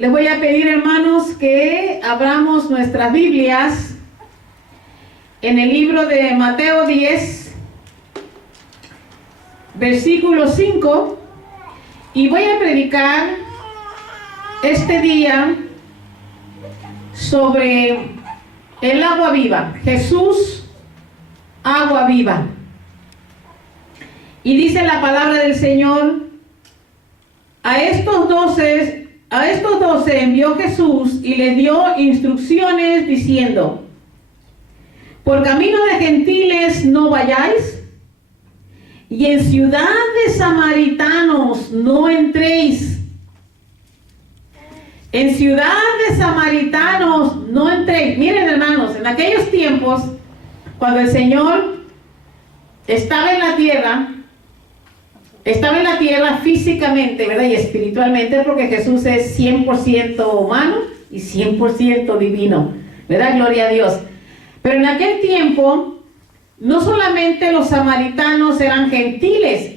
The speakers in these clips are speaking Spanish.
Les voy a pedir, hermanos, que abramos nuestras Biblias en el libro de Mateo 10, versículo 5, y voy a predicar este día sobre el agua viva. Jesús, agua viva. Y dice la palabra del Señor: a estos 12 envió Jesús y les dio instrucciones diciendo: por camino de gentiles no vayáis, y en ciudad de samaritanos no entréis. En ciudad de samaritanos no entréis. Miren, hermanos, en aquellos tiempos, cuando el Señor estaba en la tierra físicamente, ¿verdad? Y espiritualmente, porque Jesús es 100% humano y 100% divino, ¿verdad? Gloria a Dios. Pero en aquel tiempo, no solamente los samaritanos eran gentiles,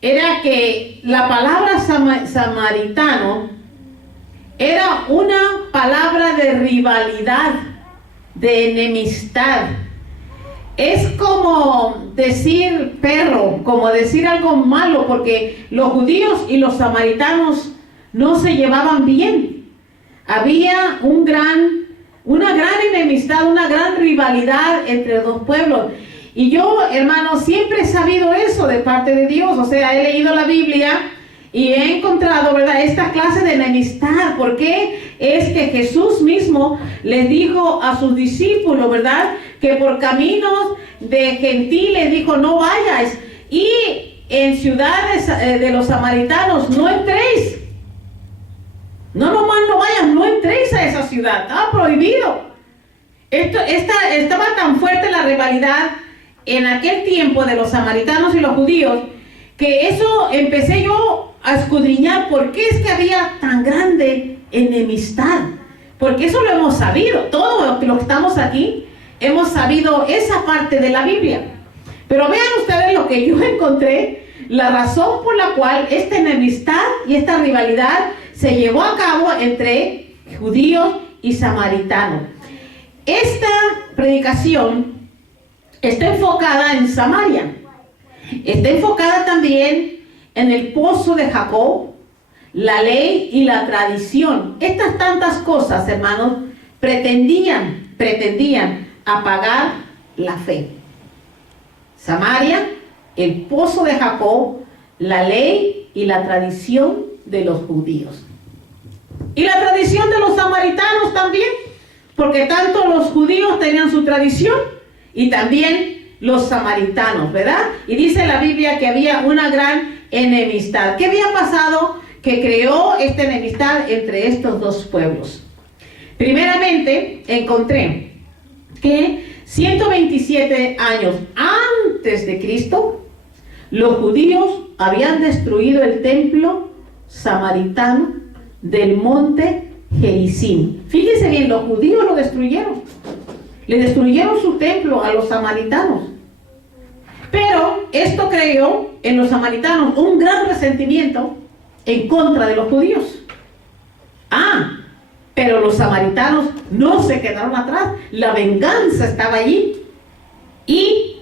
era que la palabra samaritano era una palabra de rivalidad, de enemistad. Es como decir perro, como decir algo malo, porque los judíos y los samaritanos no se llevaban bien. Había una gran enemistad, una gran rivalidad entre los dos pueblos. Y yo, hermano, siempre he sabido eso de parte de Dios. O sea, he leído la Biblia y he encontrado, ¿verdad?, esta clase de enemistad. ¿Por qué? Es que Jesús mismo les dijo a sus discípulos, ¿verdad?, que por caminos de gentiles dijo: no vayáis, y en ciudades de los samaritanos no entréis. No nomás no vayas, no entréis a esa ciudad, estaba prohibido. Estaba tan fuerte la rivalidad en aquel tiempo de los samaritanos y los judíos, que eso empecé yo a escudriñar. ¿Por qué es que había tan grande enemistad? Porque eso lo hemos sabido, todos los que estamos aquí hemos sabido esa parte de la Biblia. Pero vean ustedes lo que yo encontré, la razón por la cual esta enemistad y esta rivalidad se llevó a cabo entre judíos y samaritanos. Esta predicación está enfocada en Samaria, está enfocada también en el pozo de Jacob, la ley y la tradición. Estas tantas cosas, hermanos, pretendían apagar la fe. Samaria, el pozo de Jacob, la ley y la tradición de los judíos. Y la tradición de los samaritanos también, porque tanto los judíos tenían su tradición y también los samaritanos, ¿verdad? Y dice la Biblia que había una gran enemistad. ¿Qué había pasado que creó esta enemistad entre estos dos pueblos? Primeramente, encontré que 127 años antes de Cristo, los judíos habían destruido el templo samaritano del monte Gerizim. Fíjense bien, los judíos lo destruyeron. Le destruyeron su templo a los samaritanos. Pero esto creó en los samaritanos un gran resentimiento en contra de los judíos. Pero los samaritanos no se quedaron atrás. La venganza estaba allí. Y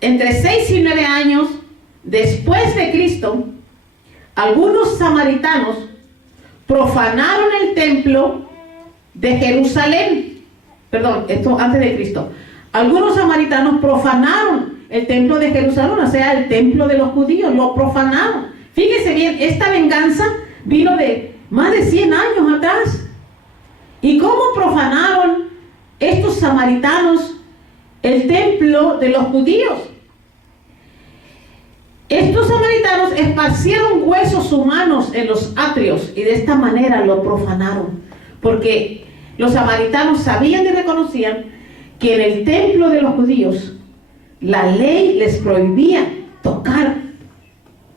entre 6 y 9 años después de Cristo, algunos samaritanos profanaron el templo de Jerusalén. Perdón, esto antes de Cristo. Algunos samaritanos profanaron el templo de Jerusalén, o sea, el templo de los judíos, lo profanaron. Fíjese bien, esta venganza vino de más de 100 años atrás. ¿Y cómo profanaron estos samaritanos el templo de los judíos? Estos samaritanos esparcieron huesos humanos en los atrios y de esta manera lo profanaron, porque los samaritanos sabían y reconocían que en el templo de los judíos la ley les prohibía tocar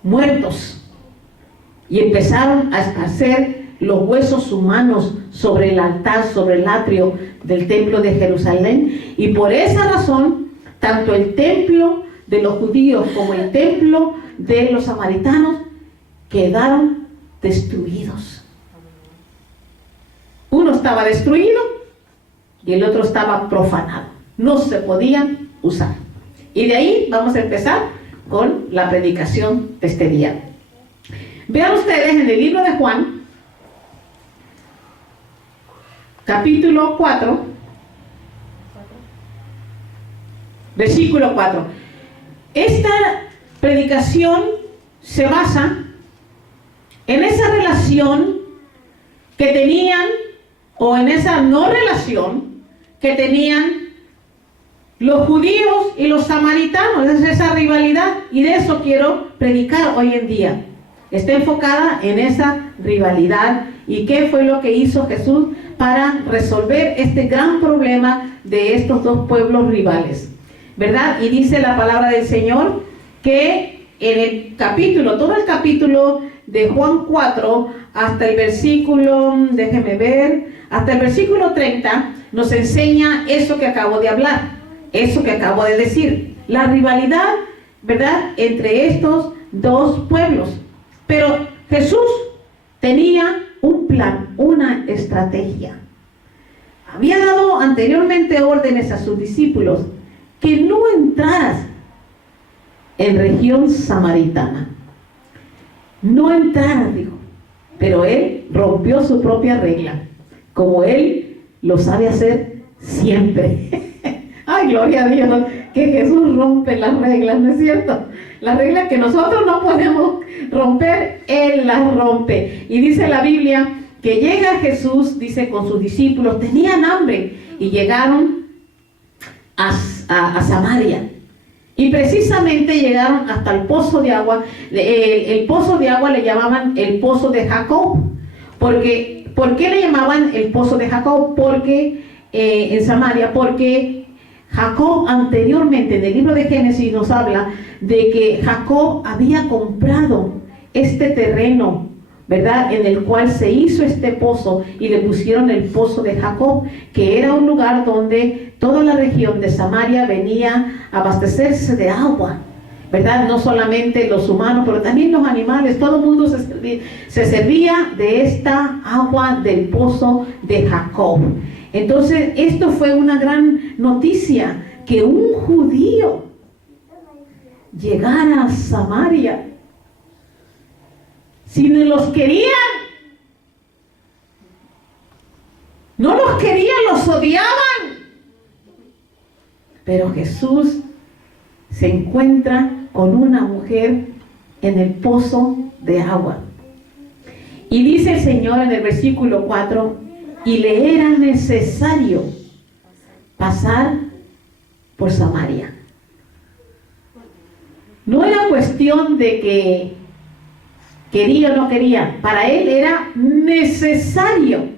muertos, y empezaron a esparcer los huesos humanos sobre el altar, sobre el atrio del templo de Jerusalén. Y por esa razón, tanto el templo de los judíos como el templo de los samaritanos quedaron destruidos. estaba destruido y el otro estaba profanado. No se podían usar. Y de ahí vamos a empezar con la predicación de este día. Vean ustedes en el libro de Juan, capítulo 4, versículo 4. Esta predicación se basa en esa relación que tenían, o en esa no relación que tenían los judíos y los samaritanos. Es esa rivalidad, y de eso quiero predicar hoy en día. Está enfocada en esa rivalidad y qué fue lo que hizo Jesús para resolver este gran problema de estos dos pueblos rivales, ¿verdad? Y dice la palabra del Señor que en el capítulo, todo el capítulo de Juan 4 hasta el versículo, déjeme ver, hasta el versículo 30 nos enseña eso que acabo de hablar, eso que acabo de decir, la rivalidad, ¿verdad?, entre estos dos pueblos. Pero Jesús tenía un plan, una estrategia. Había dado anteriormente órdenes a sus discípulos que no entraras en región samaritana. No entraras, dijo. Pero él rompió su propia regla, como él lo sabe hacer siempre. Ay, gloria a Dios, que Jesús rompe las reglas, ¿no es cierto? Las reglas que nosotros no podemos romper, Él las rompe. Y dice la Biblia que llega Jesús, dice, con sus discípulos, tenían hambre y llegaron a Samaria. Y precisamente llegaron hasta el pozo de agua. El pozo de agua le llamaban el pozo de Jacob. ¿Por qué le llamaban el pozo de Jacob? Porque en Samaria, porque Jacob anteriormente en el libro de Génesis nos habla de que Jacob había comprado este terreno, ¿verdad?, en el cual se hizo este pozo y le pusieron el pozo de Jacob, que era un lugar donde toda la región de Samaria venía a abastecerse de agua, ¿verdad? No solamente los humanos, pero también los animales, todo el mundo se servía de esta agua del pozo de Jacob. Entonces, esto fue una gran noticia, que un judío llegara a Samaria. Si no los querían, no los querían, los odiaban. Pero Jesús se encuentra con una mujer en el pozo de agua. Y dice el Señor en el versículo 4, y le era necesario pasar por Samaria. No era cuestión de que quería o no quería. Para él era necesario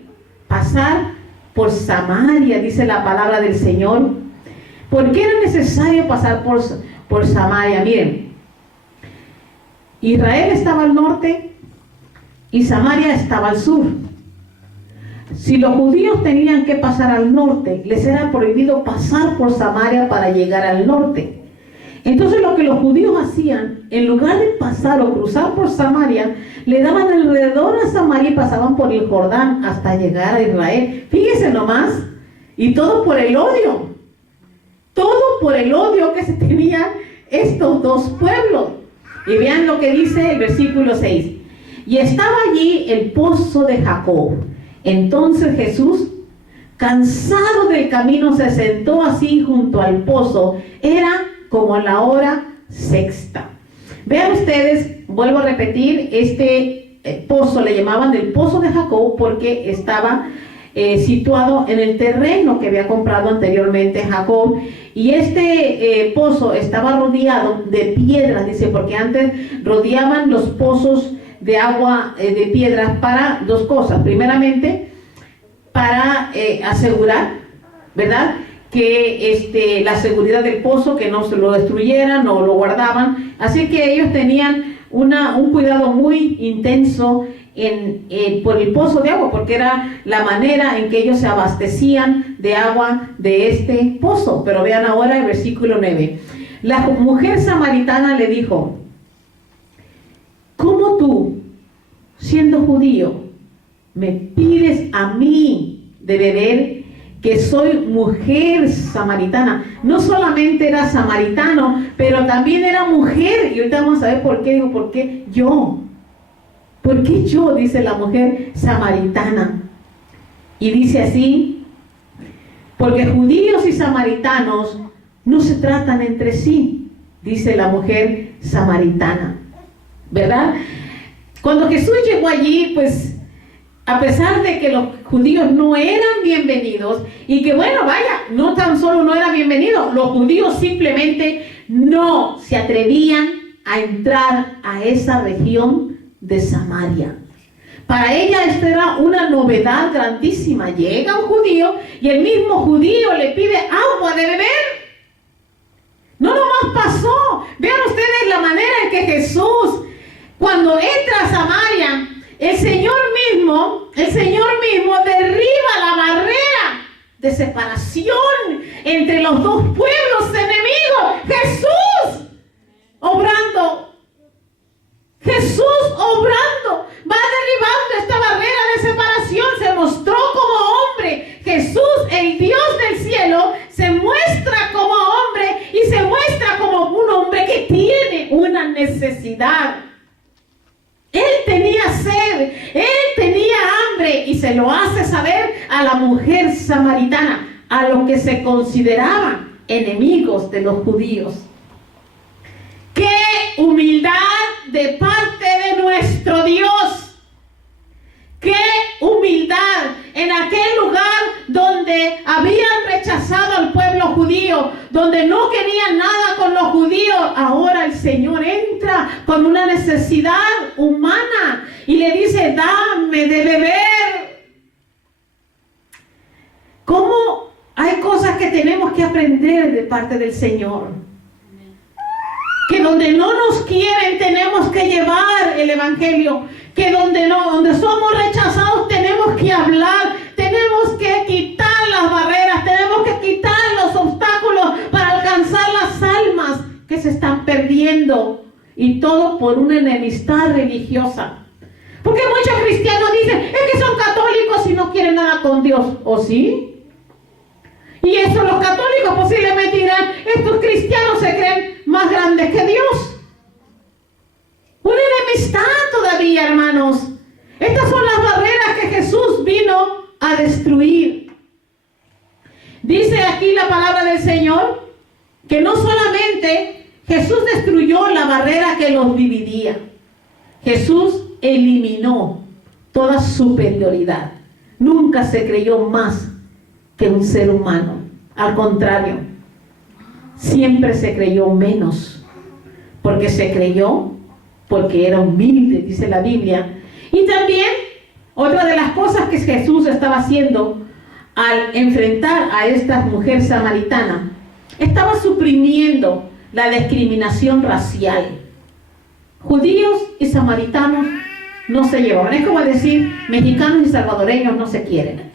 pasar por Samaria, dice la palabra del Señor. ¿Por qué era necesario pasar por Samaria? Miren, Israel estaba al norte y Samaria estaba al sur. Si los judíos tenían que pasar al norte, les era prohibido pasar por Samaria para llegar al norte. Entonces lo que los judíos hacían, en lugar de pasar o cruzar por Samaria, le daban alrededor a Samaria y pasaban por el Jordán hasta llegar a Israel. Fíjense nomás, y todo por el odio. Todo por el odio que se tenían estos dos pueblos. Y vean lo que dice el versículo 6. Y estaba allí el pozo de Jacob. Entonces Jesús, cansado del camino, se sentó así junto al pozo. Era como a la hora sexta. Vean ustedes, vuelvo a repetir, este pozo le llamaban el pozo de Jacob porque estaba situado en el terreno que había comprado anteriormente Jacob. Y este pozo estaba rodeado de piedras, dice, porque antes rodeaban los pozos de agua de piedras para dos cosas. Primeramente, para asegurar, ¿verdad?, que la seguridad del pozo, que no se lo destruyeran o lo guardaban. Así que ellos tenían un cuidado muy intenso por el pozo de agua, porque era la manera en que ellos se abastecían de agua de este pozo. Pero vean ahora el versículo 9. La mujer samaritana le dijo: ¿cómo tú, siendo judío, me pides a mí de beber, que soy mujer samaritana. No solamente era samaritano, pero también era mujer. Y ahorita vamos a ver por qué. Digo, ¿por qué yo? ¿Por qué yo? Dice la mujer samaritana. Y dice así, porque judíos y samaritanos no se tratan entre sí, dice la mujer samaritana, ¿verdad? Cuando Jesús llegó allí, pues, a pesar de que los judíos no eran bienvenidos, y que bueno, vaya, no tan solo no eran bienvenidos, los judíos simplemente no se atrevían a entrar a esa región de Samaria. Para ella esto era una novedad grandísima. Llega un judío y el mismo judío le pide agua de beber. No nomás pasó. Vean ustedes la manera en que Jesús, cuando entra a Samaria, el Señor mismo derriba la barrera de separación entre los dos pueblos enemigos. Jesús obrando, va derribando esta barrera de separación. Se mostró como hombre. Jesús, el Dios del cielo, se muestra como hombre y se muestra como un hombre que tiene una necesidad. Él tenía sed, él tenía hambre y se lo hace saber a la mujer samaritana, a los que se consideraban enemigos de los judíos. ¡Qué humildad de parte de nuestro Dios! ¡Qué humildad! En aquel lugar donde habían rechazado al pueblo judío, donde no querían nada con los judíos, ahora el Señor entra con una necesidad humana y le dice, dame de beber. ¿Cómo hay cosas que tenemos que aprender de parte del Señor? Que donde no nos quieren tenemos que llevar el evangelio, que donde somos rechazados tenemos que hablar, tenemos que quitar las barreras, tenemos que quitar los obstáculos para alcanzar las almas que se están perdiendo, y todo por una enemistad religiosa. Porque muchos cristianos dicen, es que son católicos y no quieren nada con Dios, ¿o sí? Y eso los católicos posiblemente dirán, estos cristianos se creen más grandes que Dios. Una enemistad todavía, hermanos. Estas son las barreras que Jesús vino a destruir. Dice aquí la palabra del Señor que no solamente Jesús destruyó la barrera que los dividía, Jesús eliminó toda superioridad. Nunca se creyó más que un ser humano. Al contrario, siempre se creyó menos, porque se creyó porque era humilde, dice la Biblia. Y también otra de las cosas que Jesús estaba haciendo al enfrentar a esta mujer samaritana, estaba suprimiendo la discriminación racial. Judíos y samaritanos no se llevaban. Es como decir, mexicanos y salvadoreños no se quieren,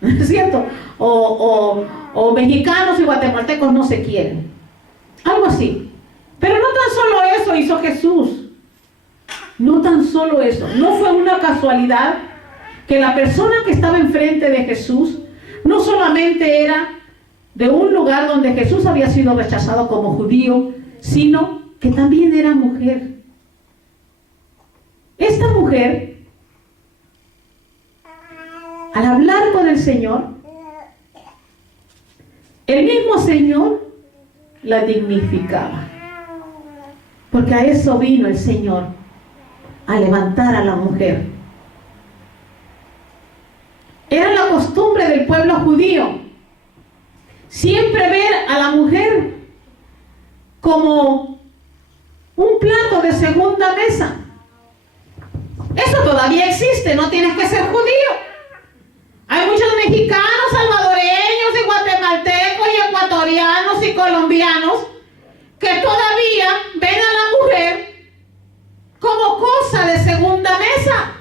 ¿no es cierto? O mexicanos y guatemaltecos no se quieren, algo así. Pero no tan solo eso hizo Jesús. No tan solo eso. No fue una casualidad que la persona que estaba enfrente de Jesús no solamente era de un lugar donde Jesús había sido rechazado como judío, sino que también era mujer. Esta mujer, al hablar con el Señor, el mismo Señor la dignificaba. Porque a eso vino el Señor, a levantar a la mujer. Era la costumbre del pueblo judío siempre ver a la mujer como un plato de segunda mesa. Eso todavía existe, no tienes que ser judío. Hay muchos mexicanos, salvadoreños y guatemaltecos y ecuatorianos y colombianos que todavía ven a la mujer como cosa de segunda mesa.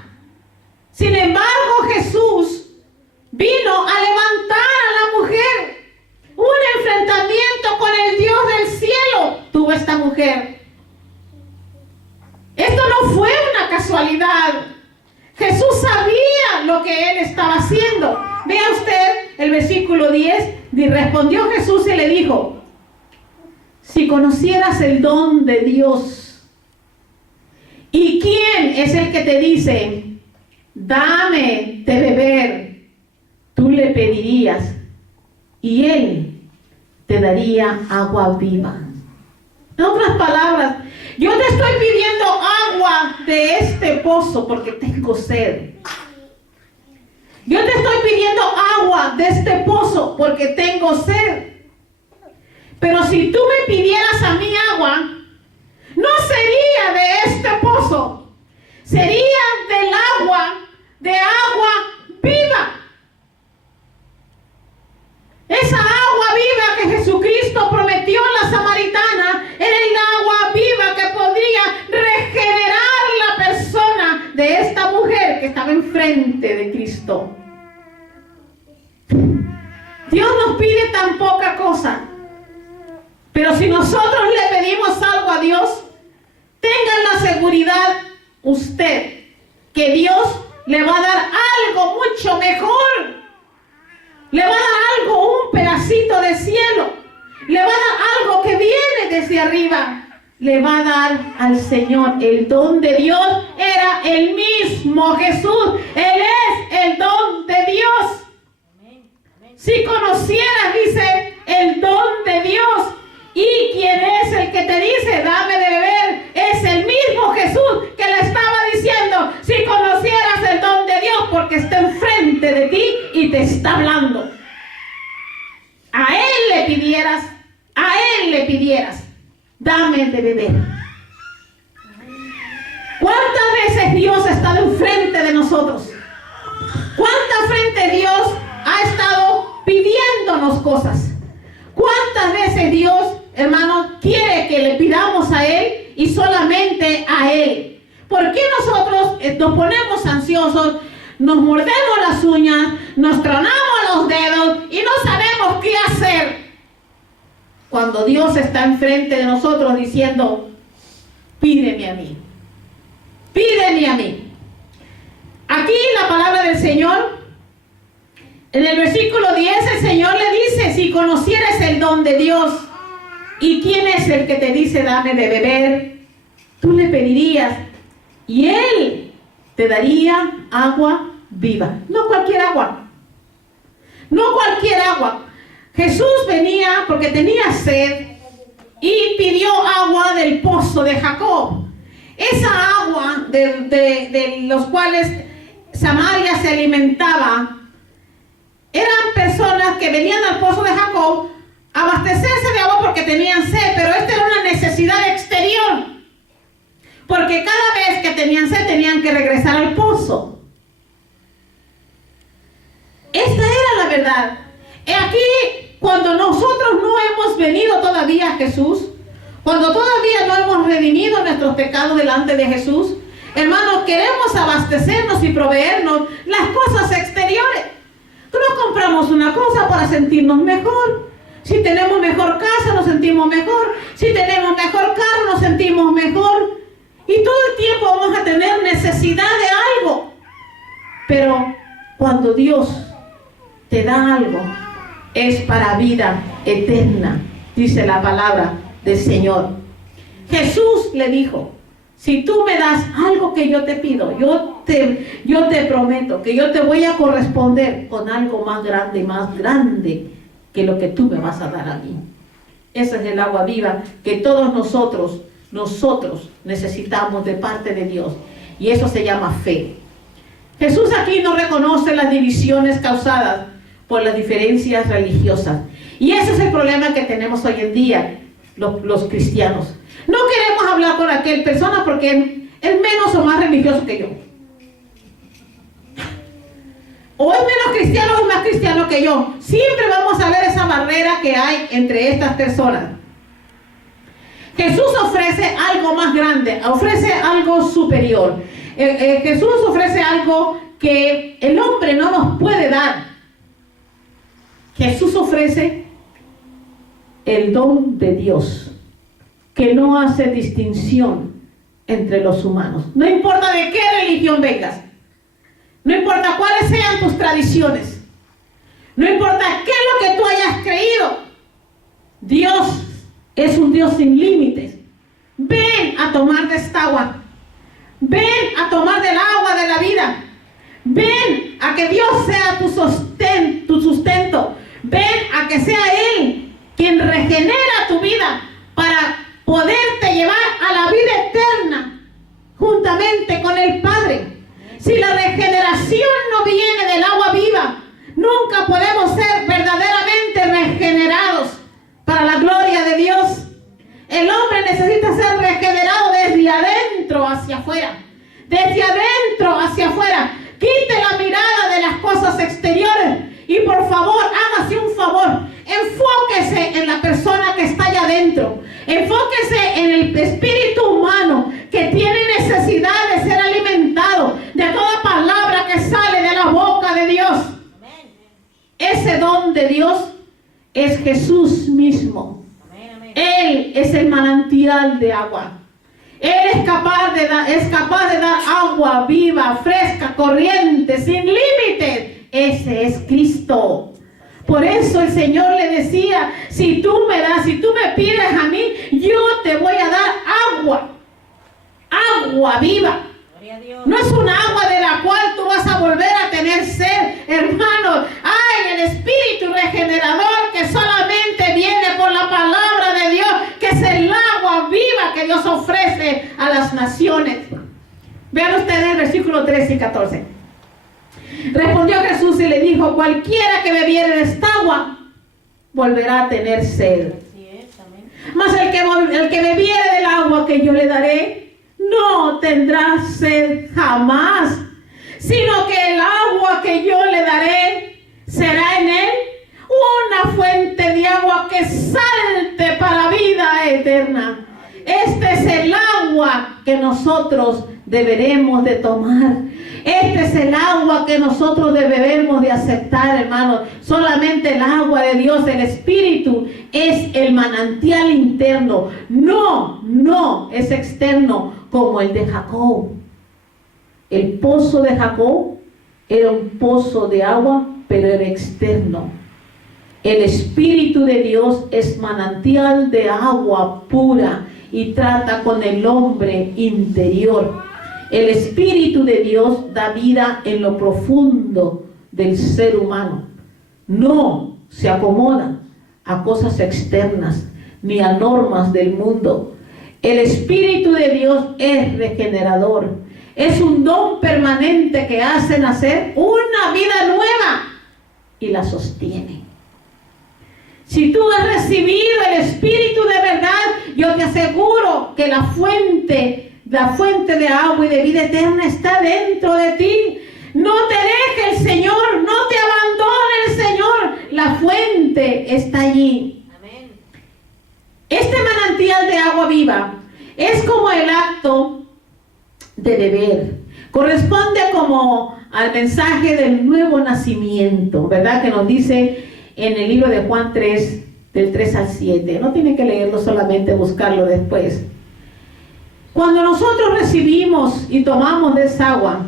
Sin embargo, Jesús vino a levantar a la mujer. Un enfrentamiento con el Dios del cielo tuvo esta mujer. Esto no fue una casualidad. Jesús sabía lo que él estaba haciendo. diciendo. Vea usted el versículo 10. Y respondió Jesús y le dijo: si conocieras el don de Dios, ¿y quién es el que te dice, dame de beber? Tú le pedirías y Él te daría agua viva. En otras palabras, yo te estoy pidiendo agua de este pozo porque tengo sed. Yo te estoy pidiendo agua de este pozo porque tengo sed. Pero si tú me pidieras a mí agua, no sería de este pozo, sería del agua, de agua viva. Esa agua viva que Jesucristo prometió a la samaritana era el agua viva que podría regenerar la persona de esta mujer que estaba enfrente de Cristo. Dios nos pide tan poca cosa, pero si nosotros le pedimos algo a Dios, tengan la seguridad usted que Dios le va a dar algo mucho mejor. Le va a dar algo, un pedacito de cielo. Le va a dar algo que viene desde arriba. Le va a dar al Señor. El don de Dios era el mismo Jesús. Él es el don de Dios. Si conocieras, dice, el don de Dios, y quien es el que te dice, dame de beber, es el mismo Jesús que le estaba diciendo, si conocieras el don de Dios, porque está enfrente de ti y te está hablando. A Él le pidieras, dame de beber. ¿Cuántas veces Dios ha estado enfrente de nosotros? ¿Cuántas veces Dios ha estado pidiéndonos cosas? ¿Cuántas veces Dios, hermano, quiere que le pidamos a Él y solamente a Él? ¿Por qué nosotros nos ponemos ansiosos, nos mordemos las uñas, nos tronamos los dedos y no sabemos qué hacer? Cuando Dios está enfrente de nosotros diciendo, pídeme a mí, pídeme a mí. Aquí la palabra del Señor, en el versículo 10, el Señor le dice, si conocieras el don de Dios, ¿y quién es el que te dice, dame de beber? Tú le pedirías y Él te daría agua viva. No cualquier agua. No cualquier agua. Jesús venía porque tenía sed y pidió agua del pozo de Jacob. Esa agua de los cuales Samaria se alimentaba, eran personas que venían al pozo de Jacob a abastecerse de agua porque tenían sed, pero esta era una necesidad exterior, porque cada vez que tenían sed tenían que regresar al pozo. Esta era la verdad. Y aquí, cuando nosotros no hemos venido todavía a Jesús, cuando todavía no hemos redimido nuestros pecados delante de Jesús, hermanos, queremos abastecernos y proveernos las cosas exteriores. Nos compramos una cosa para sentirnos mejor. Si tenemos mejor casa, nos sentimos mejor. Si tenemos mejor carro, nos sentimos mejor. Y todo el tiempo vamos a tener necesidad de algo. Pero cuando Dios te da algo, es para vida eterna, dice la palabra del Señor. Jesús le dijo, si tú me das algo que yo te pido, yo te prometo que yo te voy a corresponder con algo más grande que lo que tú me vas a dar a mí. Esa es el agua viva que todos nosotros necesitamos de parte de Dios. Y eso se llama fe. Jesús aquí no reconoce las divisiones causadas por las diferencias religiosas. Y ese es el problema que tenemos hoy en día, los cristianos. No queremos hablar con aquel persona porque es menos o más religioso que yo. O es menos cristiano o es más cristiano que yo. Siempre vamos a ver esa barrera que hay entre estas personas. Jesús ofrece algo más grande, ofrece algo superior. Jesús ofrece algo que el hombre no nos puede dar. Jesús ofrece el don de Dios, que no hace distinción entre los humanos. No importa de qué religión vengas, no importa cuáles sean tus tradiciones, restricciones. No importa qué es lo que tú hayas creído. Dios es un Dios sin límites. Ven a tomar de esta agua. Ven a tomar del agua de la vida. Ven a que Dios sea tu sustento. Ven a que sea Él quien regenera tu vida para poderte llevar a la vida eterna juntamente con el Padre. Si la regeneración no viene del agua viva, nunca podemos ser verdaderamente regenerados para la gloria de Dios. El hombre necesita ser regenerado desde adentro hacia afuera. Desde adentro hacia afuera. Quite la mirada de las cosas exteriores y por favor, hágase un favor. Enfóquese en la persona que está allá adentro. Enfóquese en el espíritu humano que tiene necesidad de ser alimentado de toda palabra que sale de la boca de Dios. Ese don de Dios es Jesús mismo. Él es el manantial de agua. Él es capaz de dar agua viva, fresca, corriente, sin límites. Ese es Cristo. Por eso el Señor le decía, si tú me pides a mí, yo te voy a dar agua viva. No es un agua de la cual tú vas a volver a tener sed, hermano. Hay el espíritu regenerador que solamente viene por la palabra de Dios, que es el agua viva que Dios ofrece a las naciones. Vean ustedes el versículo 13 y 14. Respondió Jesús y le dijo, cualquiera que bebiere de esta agua volverá a tener sed. Mas el que bebiere del agua que yo le daré no tendrá sed jamás, sino que el agua que yo le daré será en él una fuente de agua que salte para vida eterna. Este es el agua que nosotros deberemos de tomar. Este es el agua que nosotros debemos de aceptar, hermanos. Solamente el agua de Dios, el Espíritu, es el manantial interno. No es externo como el de Jacob. El pozo de Jacob era un pozo de agua, pero era externo. El Espíritu de Dios es manantial de agua pura y trata con el hombre interior. El Espíritu de Dios da vida en lo profundo del ser humano. No se acomoda a cosas externas ni a normas del mundo. El Espíritu de Dios es regenerador. Es un don permanente que hace nacer una vida nueva y la sostiene. Si tú has recibido el Espíritu de verdad, yo te aseguro que la fuente de agua y de vida eterna está dentro de ti. No te deje el Señor, no te abandone el Señor. La fuente está allí. Amén. Este manantial de agua viva es como el acto de beber. Corresponde como al mensaje del nuevo nacimiento, ¿verdad? Que nos dice en el libro de Juan 3, del 3 al 7. No tiene que leerlo solamente, buscarlo después. Cuando nosotros recibimos y tomamos de esa agua,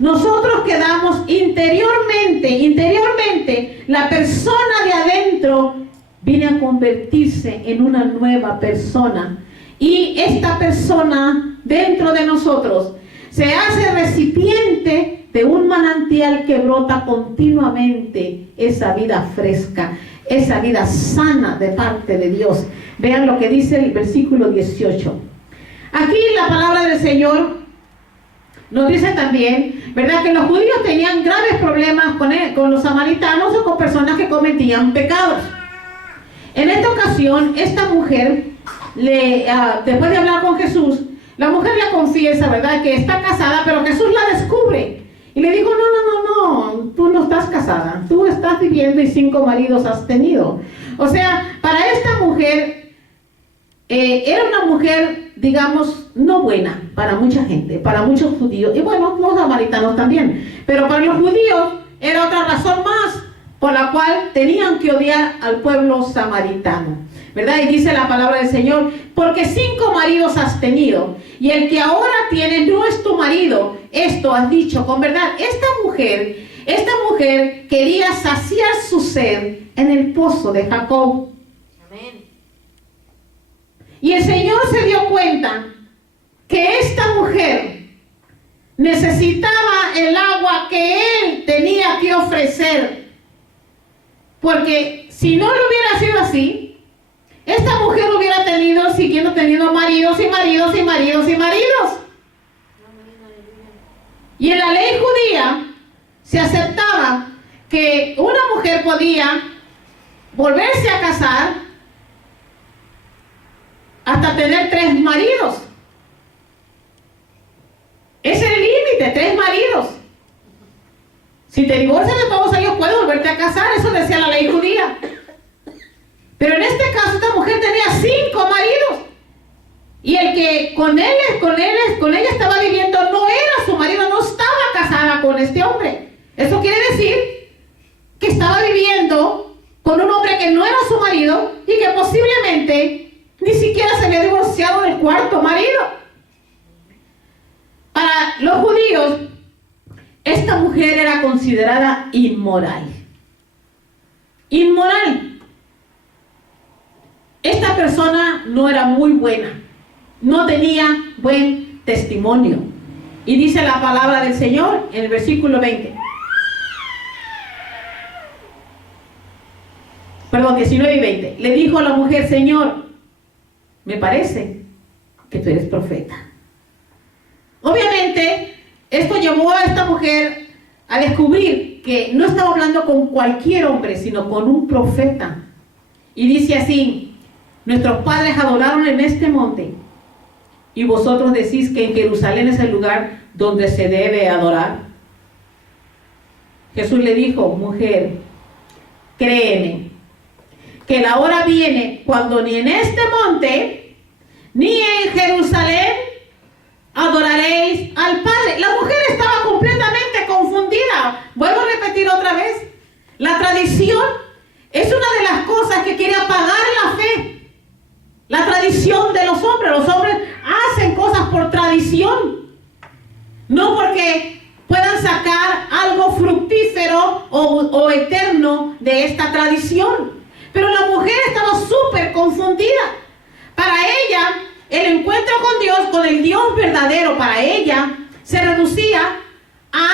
nosotros quedamos interiormente, la persona de adentro viene a convertirse en una nueva persona. Y esta persona dentro de nosotros se hace recipiente de un manantial que brota continuamente esa vida fresca, esa vida sana de parte de Dios. Vean lo que dice el versículo 18. Aquí la palabra del Señor nos dice también, ¿verdad?, que los judíos tenían graves problemas con los samaritanos o con personas que cometían pecados. En esta ocasión, esta mujer, después de hablar con Jesús, la mujer le confiesa, ¿verdad?, que está casada, pero Jesús la descubre. Y le dijo, no, tú no estás casada, tú estás viviendo y 5 maridos has tenido. O sea, para esta mujer, era una mujer, digamos, no buena para mucha gente, para muchos judíos, y bueno, los samaritanos también. Pero para los judíos era otra razón más por la cual tenían que odiar al pueblo samaritano, ¿verdad? Y dice la palabra del Señor, porque 5 maridos has tenido, y el que ahora tienes no es tu marido. Esto has dicho con verdad. Esta mujer Esta mujer quería saciar su sed en el pozo de Jacob. Amén. Y el Señor se dio cuenta que esta mujer necesitaba el agua que Él tenía que ofrecer. Porque si no lo hubiera sido así, esta mujer hubiera siguiendo teniendo maridos y maridos y maridos y maridos. Y en la ley judía se aceptaba que una mujer podía volverse a casar hasta tener 3 maridos. Ese es el límite, 3 maridos. Si te divorcias de todos ellos, puedes volverte a casar. Eso decía la ley judía. Pero en este caso, esta mujer tenía 5 maridos. Y el que con ella estaba viviendo no era su marido, no estaba casada con este hombre. Eso quiere decir que estaba viviendo con un hombre que no era su marido y que posiblemente ni siquiera se había divorciado del 4º marido. Para los judíos, esta mujer era considerada inmoral. Inmoral. Esta persona no era muy buena, no tenía buen testimonio. Y dice la palabra del Señor en el versículo 20. Perdón, 19 y 20. Le dijo a la mujer: Señor, me parece que tú eres profeta. Obviamente, esto llevó a esta mujer a descubrir que no estaba hablando con cualquier hombre, sino con un profeta. Y dice así: nuestros padres adoraron en este monte, y vosotros decís que en Jerusalén es el lugar donde se debe adorar. Jesús le dijo: mujer, créeme, que la hora viene cuando ni en este monte, ni en Jerusalén adoraréis al Padre. La mujer estaba completamente confundida. Vuelvo a repetir otra vez. La tradición es una de las cosas que quiere apagar la fe. La tradición de los hombres. Los hombres hacen cosas por tradición, no porque puedan sacar algo fructífero o eterno de esta tradición. Pero la mujer estaba súper confundida. Para ella, el encuentro con Dios, con el Dios verdadero, para ella se reducía a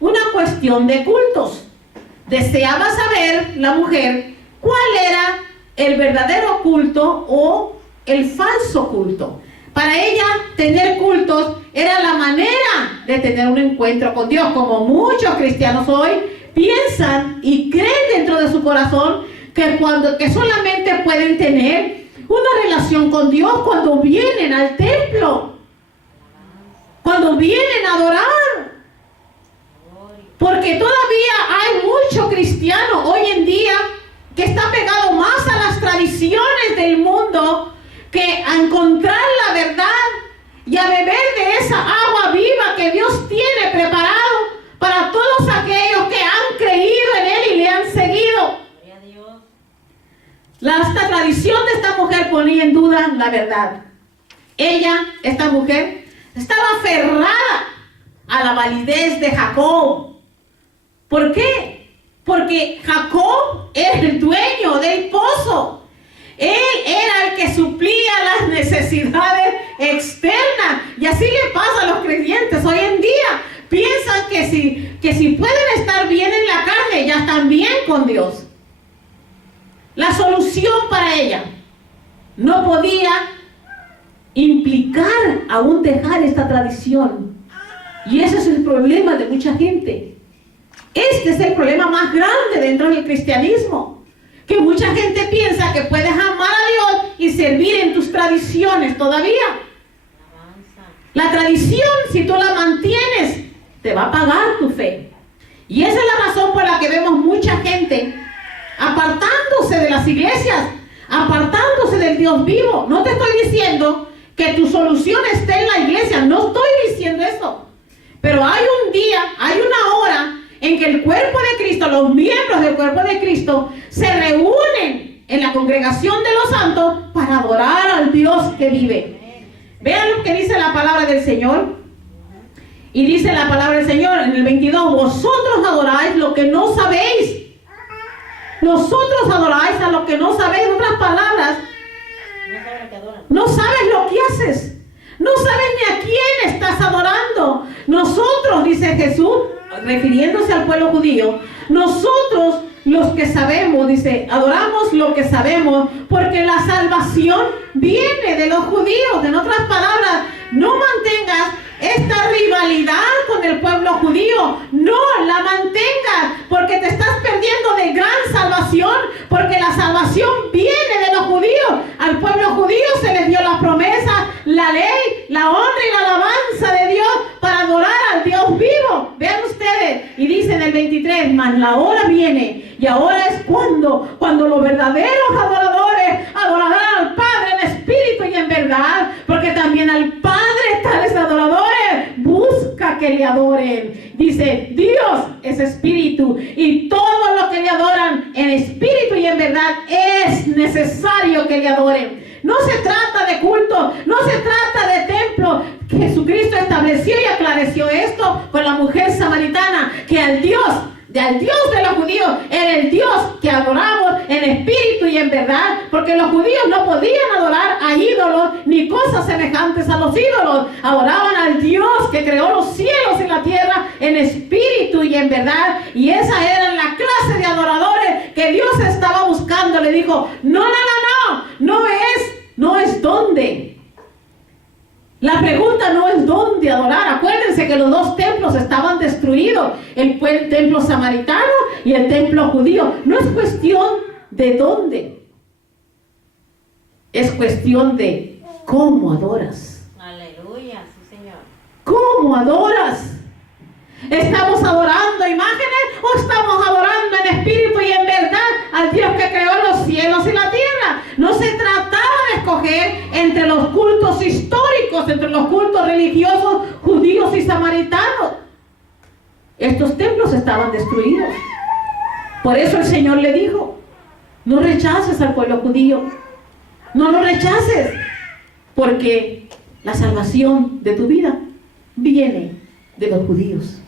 una cuestión de cultos. Deseaba saber la mujer cuál era el verdadero culto o el falso culto. Para ella, tener cultos era la manera de tener un encuentro con Dios, como muchos cristianos hoy piensan y creen dentro de su corazón que solamente pueden tener una relación con Dios cuando vienen al templo, cuando vienen a adorar. Porque todavía hay mucho cristiano hoy en día que está pegado más a las tradiciones del mundo que a encontrar la verdad y a beber de esa agua viva que Dios tiene preparado para todos aquellos que han creído en Él y le han seguido. Esta tradición de esta mujer ponía en duda la verdad. Esta mujer, estaba aferrada a la validez de Jacob. ¿Por qué? Porque Jacob era el dueño del pozo. Él era el que suplía las necesidades externas. Y así le pasa a los creyentes hoy en día. Piensan que si pueden estar bien en la carne, ya están bien con Dios. La solución para ella no podía implicar aún dejar esta tradición. Y ese es el problema de mucha gente. Este es el problema más grande dentro del cristianismo. Que mucha gente piensa que puedes amar a Dios y servir en tus tradiciones todavía. La tradición, si tú la mantienes, te va a pagar tu fe. Y esa es la razón por la que vemos mucha gente apartándose de las iglesias, apartándose del Dios vivo. No te estoy diciendo que tu solución esté en la iglesia, no estoy diciendo eso. Pero hay un día, hay una hora en que el cuerpo de Cristo, los miembros del cuerpo de Cristo, se reúnen en la congregación de los santos para adorar al Dios que vive. Vean lo que dice la palabra del Señor. Y dice la palabra del Señor en el 22, vosotros adoráis lo que no sabéis. Nosotros adoráis a lo que no sabéis. En otras palabras, no sabes lo que haces. No sabes ni a quién estás adorando. Nosotros, dice Jesús, refiriéndose al pueblo judío, nosotros los que sabemos, dice, adoramos lo que sabemos, porque la salvación viene de los judíos. En otras palabras, no mantengas esta rivalidad con el pueblo judío, no la mantengas, porque te estás perdiendo de gran salvación, porque la salvación viene de los judíos. Al pueblo judío se les dio la promesa, la ley, la honra y la alabanza de Dios para adorar al Dios vivo. Vean ustedes, y dice en el 23, mas la hora viene, y ahora es cuando los verdaderos adoradores adorarán al Padre en espíritu y en verdad, porque también al Padre tales adoradores busca que le adoren. Dice, Dios es espíritu, y todos los que le adoran en espíritu y en verdad es necesario que le adoren. No se trata de culto, no se trata de templo. Jesucristo estableció y aclareció esto con la mujer samaritana, que al Dios de los judíos era el Dios que adoramos en espíritu y en verdad, porque los judíos no podían adorar a ídolos ni cosas semejantes a los ídolos. Adoraban al Dios que creó los cielos y la tierra en espíritu y en verdad, y esa era la clase de adoradores que Dios estaba buscando. Le dijo, no es dónde. La pregunta no es dónde adorar. Acuérdense que los dos templos estaban destruidos, el templo samaritano y el templo judío. No es cuestión de dónde, es cuestión de cómo adoras. Aleluya, sí, Señor. ¿Cómo adoras? ¿Estamos adorando imágenes o estamos adorando en espíritu y en verdad al Dios que creó los cielos y la tierra? No se trataba de escoger entre los cultos históricos, entre los cultos religiosos judíos y samaritanos. Estos templos estaban destruidos. Por eso el Señor le dijo, no rechaces al pueblo judío, no lo rechaces, porque la salvación de tu vida viene de los judíos.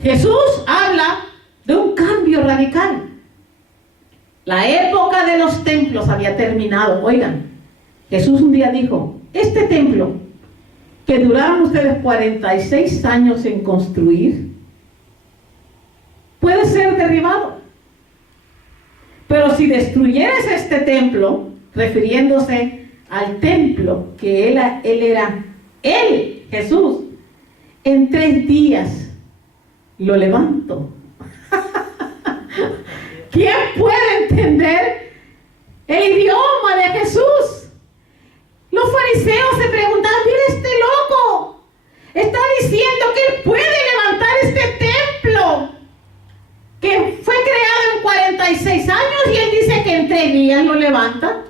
Jesús habla de un cambio radical. La época de los templos había terminado. Oigan, Jesús un día dijo, este templo que duraron ustedes 46 años en construir, puede ser derribado. Pero si destruyeres este templo, refiriéndose al templo que él, Jesús, en 3 días lo levanto. ¿Quién puede entender el idioma de Jesús? Los fariseos se preguntaban, mira este loco, está diciendo que él puede levantar este templo que fue creado en 46 años y él dice que en 3 días lo levanta.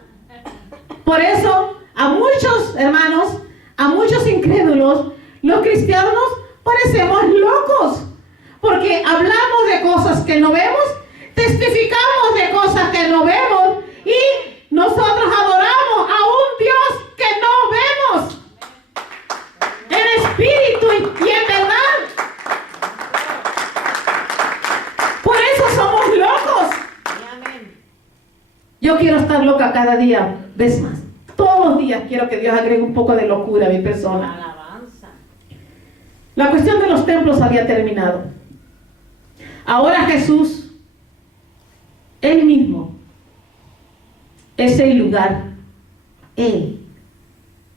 Por eso a muchos hermanos, a muchos incrédulos, los cristianos parecemos locos, porque hablamos de cosas que no vemos, testificamos de cosas que no vemos, y nosotros adoramos a un Dios que no vemos en espíritu y en verdad. Por eso somos locos. Yo quiero estar loca cada día, vez más. Todos los días quiero que Dios agregue un poco de locura a mi persona. Alabanza. La cuestión de los templos había terminado. Ahora Jesús, Él mismo, es el lugar. Él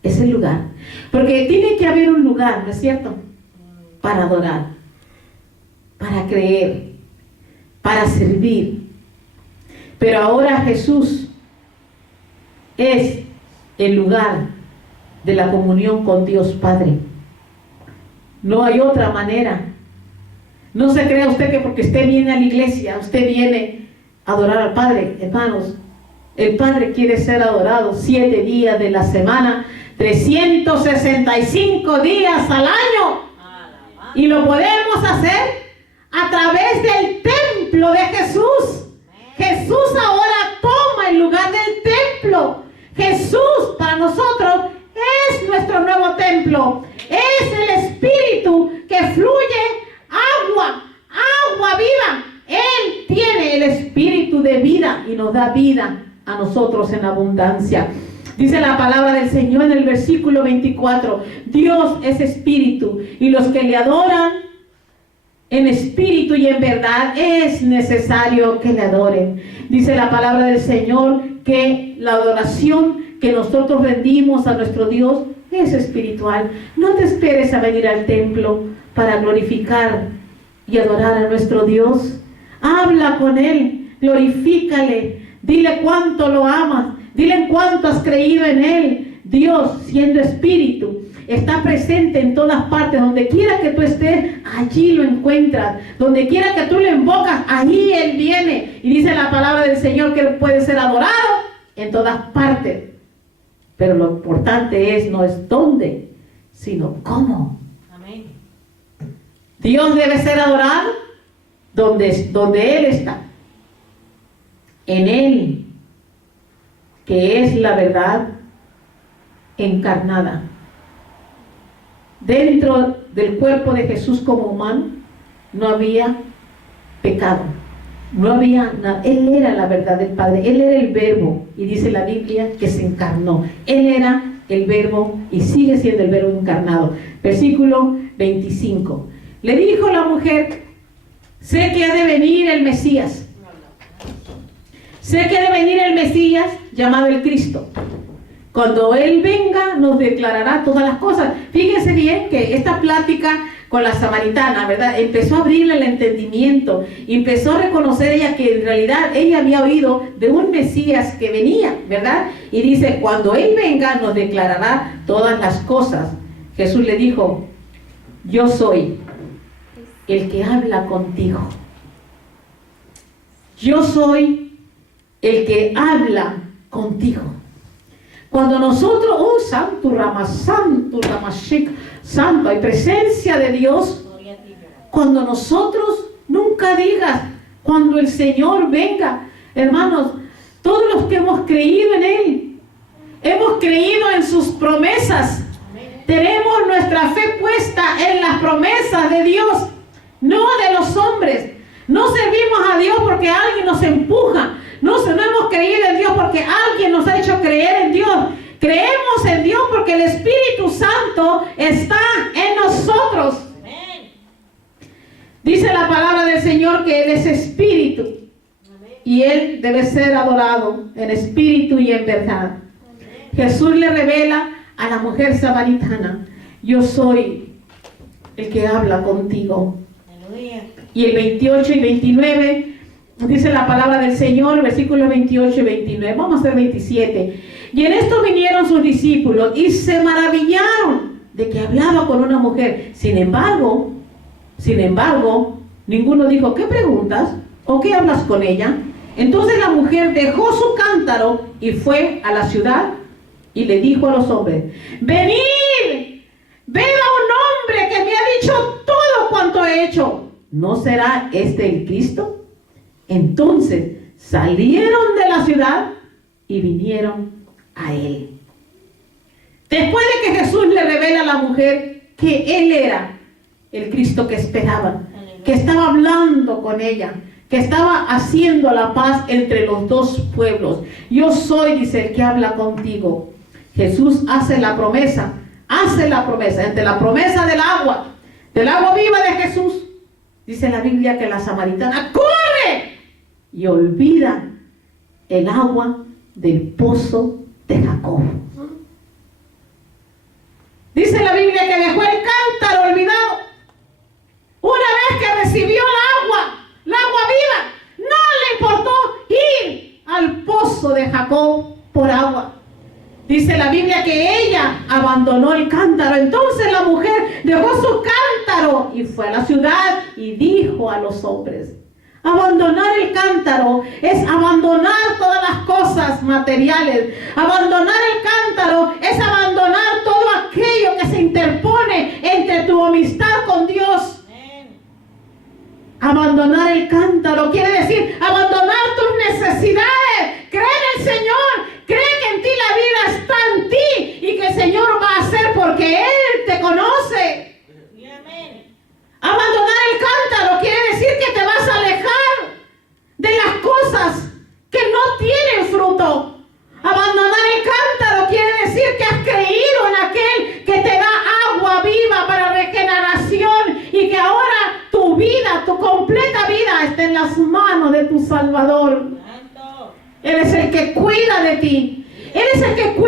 es el lugar. Porque tiene que haber un lugar, ¿no es cierto? Para adorar, para creer, para servir. Pero ahora Jesús es el lugar de la comunión con Dios Padre. No hay otra manera. No se crea usted que porque usted viene a la iglesia, usted viene a adorar al Padre. Hermanos, el Padre quiere ser adorado 7 días de la semana, 365 días al año. Y lo podemos hacer a través del templo de Jesús. Jesús ahora toma el lugar del templo. Jesús para nosotros es nuestro nuevo templo. Es el Espíritu que fluye agua viva. Él tiene el Espíritu de vida y nos da vida a nosotros en abundancia. Dice la palabra del Señor en el versículo 24, Dios es Espíritu y los que le adoran en espíritu y en verdad es necesario que le adoren. Dice la palabra del Señor que la adoración que nosotros rendimos a nuestro Dios es espiritual. No te esperes a venir al templo para glorificar y adorar a nuestro Dios. Habla con Él, glorifícale, dile cuánto lo amas, dile en cuánto has creído en Él. Dios, siendo espíritu, está presente en todas partes. Donde quiera que tú estés, allí lo encuentras. Donde quiera que tú lo invocas, allí Él viene. Y dice la palabra del Señor que Él puede ser adorado en todas partes. Pero lo importante no es dónde, sino cómo. Amén. Dios debe ser adorado donde Él está. En Él, que es la verdad encarnada. Dentro del cuerpo de Jesús como humano no había pecado, no había nada. Él era la verdad del Padre, Él era el verbo, y dice la Biblia que se encarnó. Él era el verbo y sigue siendo el verbo encarnado. Versículo 25. Le dijo la mujer: sé que ha de venir el Mesías. Sé que ha de venir el Mesías llamado el Cristo. Cuando Él venga, nos declarará todas las cosas. Fíjense bien que esta plática con la samaritana, ¿verdad? Empezó a abrirle el entendimiento. Empezó a reconocer ella que en realidad ella había oído de un Mesías que venía, ¿verdad? Y dice, cuando Él venga, nos declarará todas las cosas. Jesús le dijo: yo soy el que habla contigo. Yo soy el que habla contigo. Cuando nosotros, santo, santo, hay presencia de Dios. Cuando nosotros, nunca digas, cuando el Señor venga, hermanos, todos los que hemos creído en Él, hemos creído en sus promesas, tenemos nuestra fe puesta en las promesas de Dios, no de los hombres. No servimos a Dios porque alguien nos empuja. No hemos creído en Dios porque alguien nos ha hecho creer en Dios. Creemos en Dios porque el Espíritu Santo está en nosotros. Amén. Dice la palabra del Señor que Él es Espíritu. Amén. Y Él debe ser adorado en espíritu y en verdad. Amén. Jesús le revela a la mujer samaritana: yo soy el que habla contigo. Aleluya. Y el 28 y 29 dice la palabra del Señor, versículos 28 y 29. Vamos a hacer 27. Y en esto vinieron sus discípulos y se maravillaron de que hablaba con una mujer. Sin embargo, ninguno dijo: ¿qué preguntas? ¿O qué hablas con ella? Entonces la mujer dejó su cántaro y fue a la ciudad y le dijo a los hombres: venid, ved a un hombre que me ha dicho todo cuanto he hecho. ¿No será este el Cristo? Entonces salieron de la ciudad y vinieron a Él. Después de que Jesús le revela a la mujer que Él era el Cristo que esperaban, que estaba hablando con ella, que estaba haciendo la paz entre los dos pueblos. Yo soy, dice, el que habla contigo. Jesús hace la promesa entre la promesa del agua viva de Jesús. Dice la Biblia que la samaritana corre y olvida el agua del pozo de Jacob. Dice la Biblia que dejó el cántaro olvidado. Una vez que recibió el agua viva, no le importó ir al pozo de Jacob por agua. Dice la Biblia que ella abandonó el cántaro. Entonces la mujer dejó su cántaro y fue a la ciudad y dijo a los hombres: abandonar el cántaro es abandonar todas las cosas materiales. Abandonar el cántaro es abandonar todo aquello que se interpone entre tu amistad con Dios. Abandonar el cántaro quiere decir abandonar tus necesidades. Cree en el Señor. Cree que en ti la vida está en ti y que el Señor va a hacer porque Él te conoce. tu completa vida está en las manos de tu Salvador. Santo. Él es el que cuida de ti. Él es el que cuida